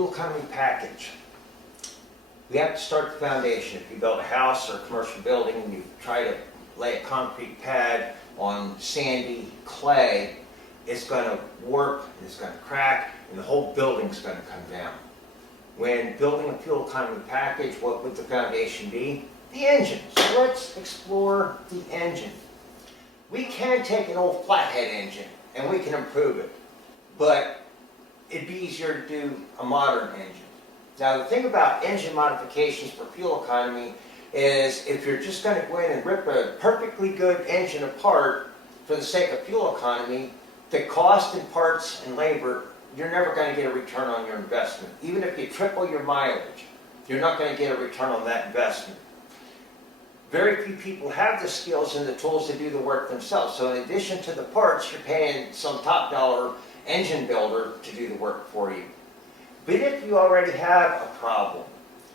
fuel economy package. We have to start the foundation. If you build a house or a commercial building and you try to lay a concrete pad on sandy clay, it's going to warp, it's going to crack, and the whole building's going to come down. When building a fuel economy package, what would the foundation be? The engine. So let's explore the engine. We can take an old flathead engine and we can improve it, but it'd be easier to do a modern engine. Now the thing about engine modifications for fuel economy is if you're just going to go in and rip a perfectly good engine apart for the sake of fuel economy, the cost in parts and labor, you're never going to get a return on your investment. Even if you triple your mileage, you're not going to get a return on that investment. Very few people have the skills and the tools to do the work themselves. So in addition to the parts, you're paying some top dollar engine builder to do the work for you. But if you already have a problem,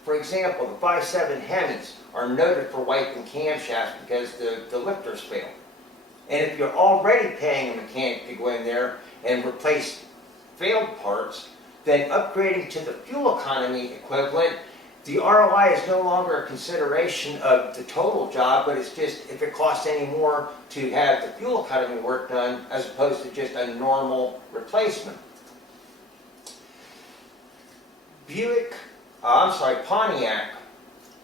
for example, the 5.7 Hemis are noted for wiping camshafts because the lifters fail. And if you're already paying a mechanic to go in there and replace failed parts, then upgrading to the fuel economy equivalent, the ROI is no longer a consideration of the total job, but it's just if it costs any more to have the fuel economy work done as opposed to just a normal replacement. Pontiac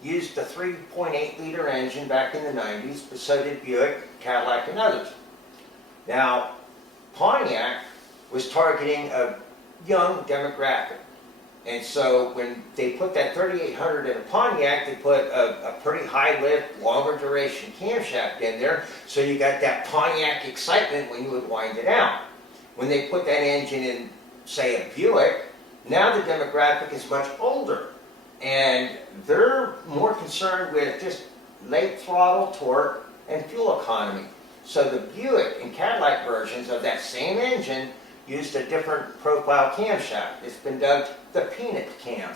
used the 3.8 liter engine back in the 90s, but so did Buick, Cadillac, and others. Now, Pontiac was targeting a young demographic. And so when they put that 3800 in a Pontiac, they put a pretty high lift, longer duration camshaft in there, so you got that Pontiac excitement when you would wind it out. When they put that engine in, say, a Buick, now the demographic is much older, and they're more concerned with just late throttle torque and fuel economy. So the Buick and Cadillac versions of that same engine used a different profile camshaft. It's been dubbed the peanut cam.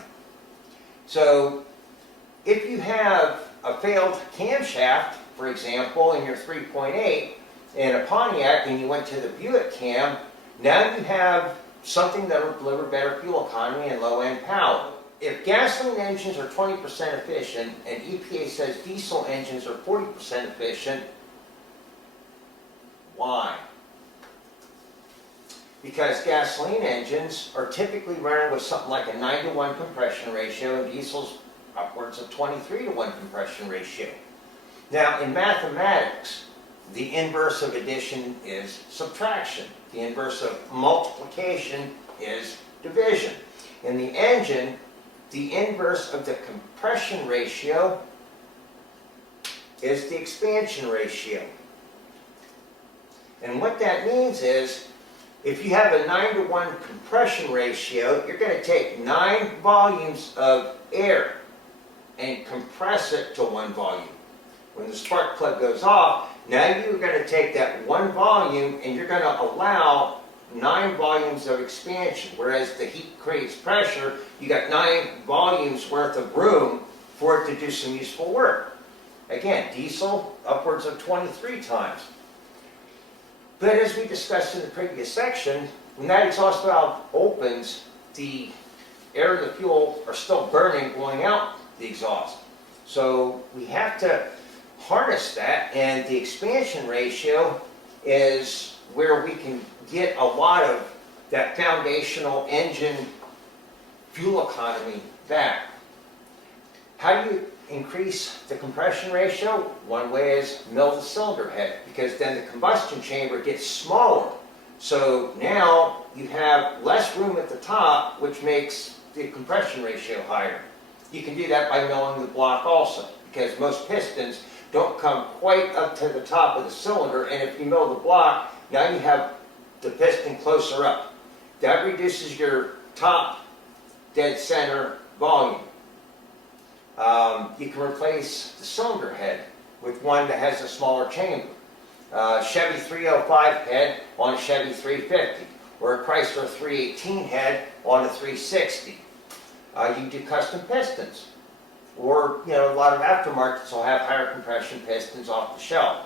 So if you have a failed camshaft, for example, in your 3.8 in a Pontiac and you went to the Buick cam, now you have something that will deliver better fuel economy and low-end power. If gasoline engines are 20% efficient and EPA says diesel engines are 40% efficient, why? Because gasoline engines are typically running with something like a 9-to-1 compression ratio and diesels upwards of 23-to-1 compression ratio. Now in mathematics, the inverse of addition is subtraction. The inverse of multiplication is division. In the engine, the inverse of the compression ratio is the expansion ratio. And what that means is, if you have a 9-to-1 compression ratio, you're going to take 9 volumes of air and compress it to 1 volume. When the spark plug goes off, now you're going to take that 1 volume and you're going to allow 9 volumes of expansion. Whereas the heat creates pressure, you got 9 volumes worth of room for it to do some useful work. Again, diesel upwards of 23 times. But as we discussed in the previous section, when that exhaust valve opens, the air and the fuel are still burning going out the exhaust. So we have to harness that, and the expansion ratio is where we can get a lot of that foundational engine fuel economy back. How do you increase the compression ratio? One way is mill the cylinder head, because then the combustion chamber gets smaller. So now you have less room at the top, which makes the compression ratio higher. You can do that by milling the block also, because most pistons don't come quite up to the top of the cylinder, and if you mill the block, now you have the piston closer up. That reduces your top dead center volume. You can replace the cylinder head with one that has a smaller chamber. Chevy 305 head on a Chevy 350, or a Chrysler 318 head on a 360. You can do custom pistons, or a lot of aftermarkets will have higher compression pistons off the shelf.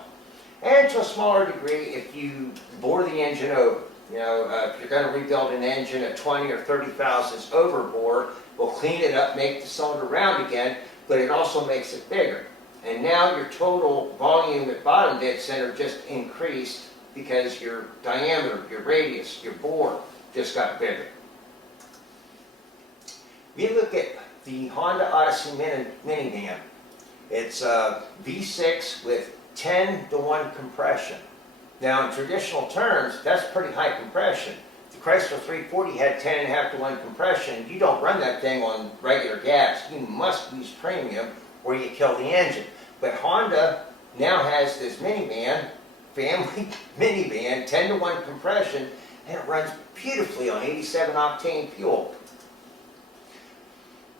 And to a smaller degree, if you bore the engine over, You know, if you're going to rebuild an engine at 20 or 30 thousandths overbore, we'll clean it up, make the cylinder round again, but it also makes it bigger. And now your total volume at bottom dead center just increased because your diameter, your radius, your bore just got bigger. We look at the Honda Odyssey minivan. It's a V6 with 10-to-1 compression. Now in traditional terms, that's pretty high compression. The Chrysler 340 had 10.5-to-1 compression. You don't run that thing on regular gas. You must use premium or you kill the engine. But Honda now has this minivan, family minivan, 10-to-1 compression, and it runs beautifully on 87 octane fuel.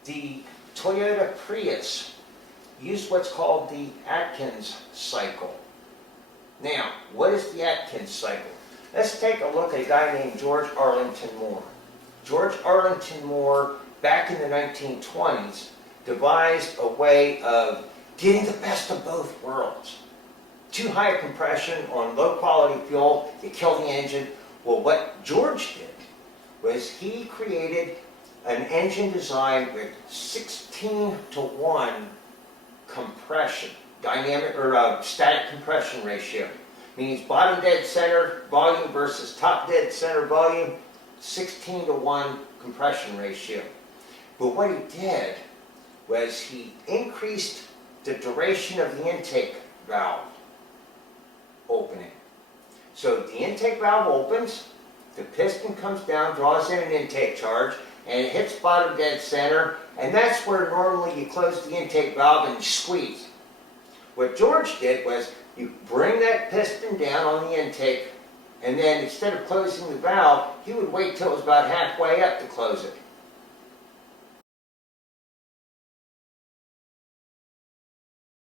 The Toyota Prius used what's called the Atkins cycle. Now, what is the Atkins cycle? Let's take a look at a guy named George Arlington Moore. George Arlington Moore, back in the 1920s, devised a way of getting the best of both worlds. Too high compression on low quality fuel, you kill the engine. Well, what George did was he created an engine design with 16-to-1 compression, dynamic or static compression ratio. Means bottom dead center volume versus top dead center volume, 16-to-1 compression ratio. But what he did was he increased the duration of the intake valve opening. So the intake valve opens, the piston comes down, draws in an intake charge, and it hits bottom dead center, and that's where normally you close the intake valve and you squeeze. What George did was you bring that piston down on the intake, and then instead of closing the valve, he would wait till it was about halfway up to close it.